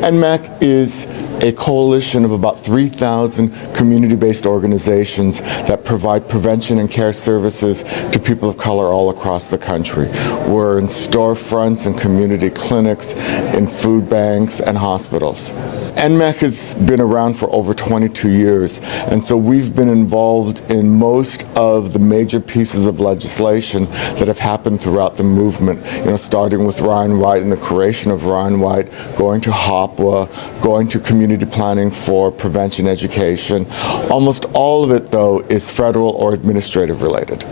NMAC is a coalition of about 3,000 community-based organizations that provide prevention and care services to people of color all across the country. We're in storefronts and community clinics, in food banks and hospitals. NMAC has been around for over 22 years, and so we've been involved in most of the major pieces of legislation that have happened throughout the movement, starting with Ryan White and the creation of Ryan White, going to HOPWA, going to community planning for prevention education. Almost all of it, though, is federal or administrative related.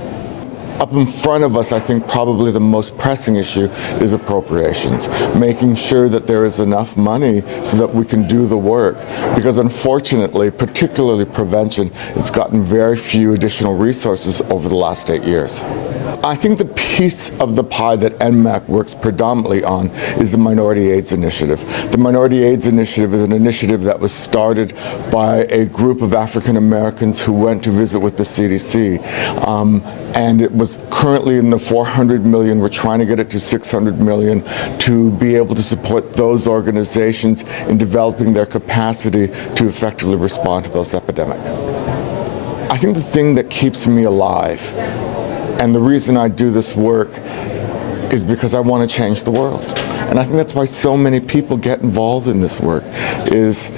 Up in front of us, I think probably the most pressing issue is appropriations, making sure that there is enough money so that we can do the work. Because unfortunately, particularly prevention, it's gotten very few additional resources over the last 8 years. I think the piece of the pie that NMAC works predominantly on is the Minority AIDS Initiative. The Minority AIDS Initiative is an initiative that was started by a group of African Americans who went to visit with the CDC. And it was currently in the 400 million. We're trying to get it to 600 million to be able to support those organizations in developing their capacity to effectively respond to those epidemics. I think the thing that keeps me alive, and the reason I do this work, is because I want to change the world. And I think that's why so many people get involved in this work, is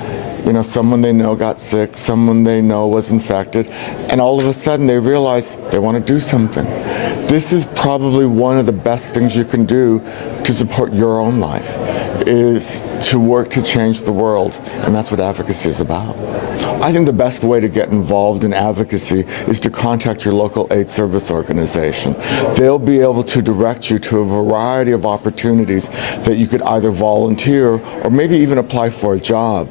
someone they know got sick, someone they know was infected, and all of a sudden they realize they want to do something. This is probably one of the best things you can do to support your own life, is to work to change the world, and that's what advocacy is about. I think the best way to get involved in advocacy is to contact your local AIDS service organization. They'll be able to direct you to a variety of opportunities that you could either volunteer or maybe even apply for a job.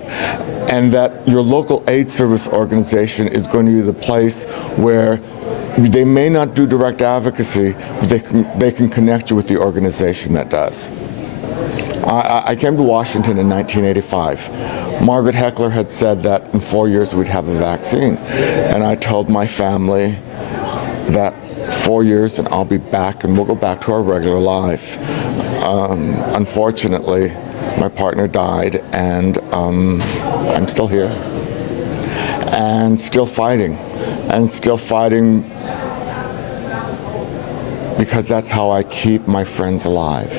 And that your local AIDS service organization is going to be the place where they may not do direct advocacy, but they can connect you with the organization that does. I came to Washington in 1985. Margaret Heckler had said that in 4 years we'd have a vaccine. And I told my family that 4 years and I'll be back and we'll go back to our regular life. Unfortunately, my partner died, and I'm still here. And still fighting. And still fighting because that's how I keep my friends alive.